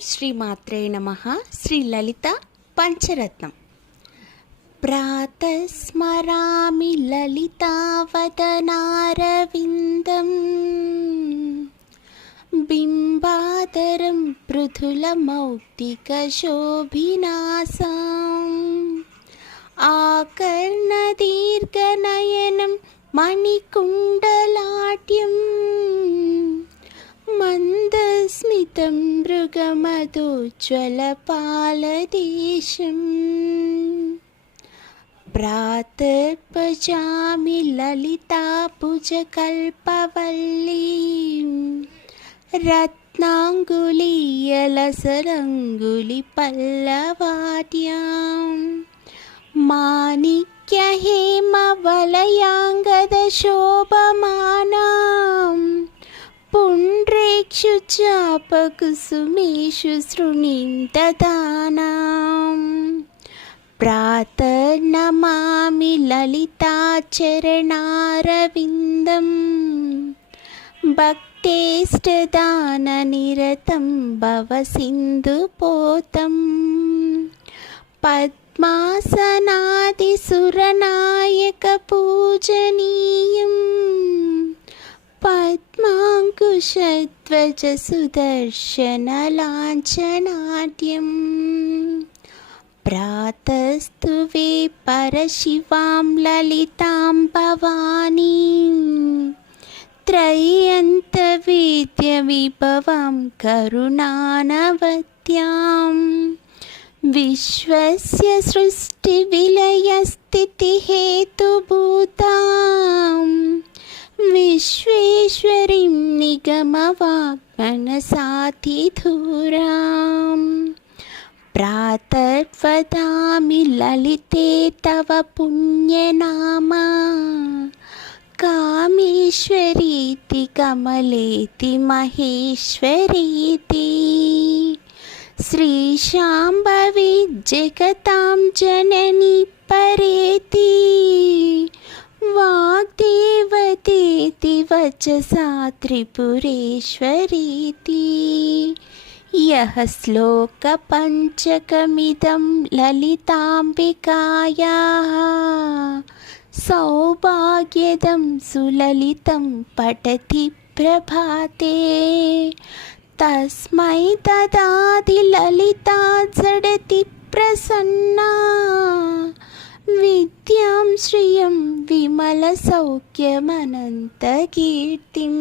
శ్రీమాత్రే నమః. శ్రీ లలిత పంచరత్నం. ప్రాతస్మరామి లలితావదనారవిందం బింబాదరం పృథులమౌక్తికశోభినాసం ఆకర్ణదీర్ఘనయనం మణికుండలాట్యం మందస్మితం మృగమదోజ్వలపాలదేశం ప్రాతర్పజామి లలితాభుజకల్పవల్లీం రత్నాంగులీయలసరంగులిపల్లవాట్యాం మాణిక్యహేమవలయాంగదశోభమానాం పుండ్రేక్షు చాపకుసుమేషు శృణీం దదానాం ప్రాతర్నమామి లలితాచరణారవిందం భక్తేష్టదాననిరతం భవసింధుపోతం పద్మాసనాదిసురనాయకపూజనీయం పద్మాంకుశధ్వజ సుదర్శనలాంఛనాట్యం ప్రాతస్తువే పరశివాం లలితాం భవానీం త్రయంతవేద్యవిభవాం కరుణానవద్యాం విశ్వస్య సృష్టివిలయస్థితిహేతుభూతాం విశ్వేశ్వరీం నిగమవాగ్మనసాధిధూరాం ప్రాతర్వదామి లలితే తవ పుణ్యనామా కామేశ్వరీతి కమలేతి మహేశ్వరీతి శ్రీశాంభవి జగతాం జనని పరేతి వాగ్దేవతేతి వచసా త్రిపురేశ్వరీతి యః శ్లోకపంచకమిదం లలితాంబికాయాః సౌభాగ్యదం సులలితం పఠతి ప్రభాతే తస్మై దదాతి లలితా జడతి ప్రసన్నా విద్యాం శ్రియం విమల సౌఖ్యమనంతకీర్తిం.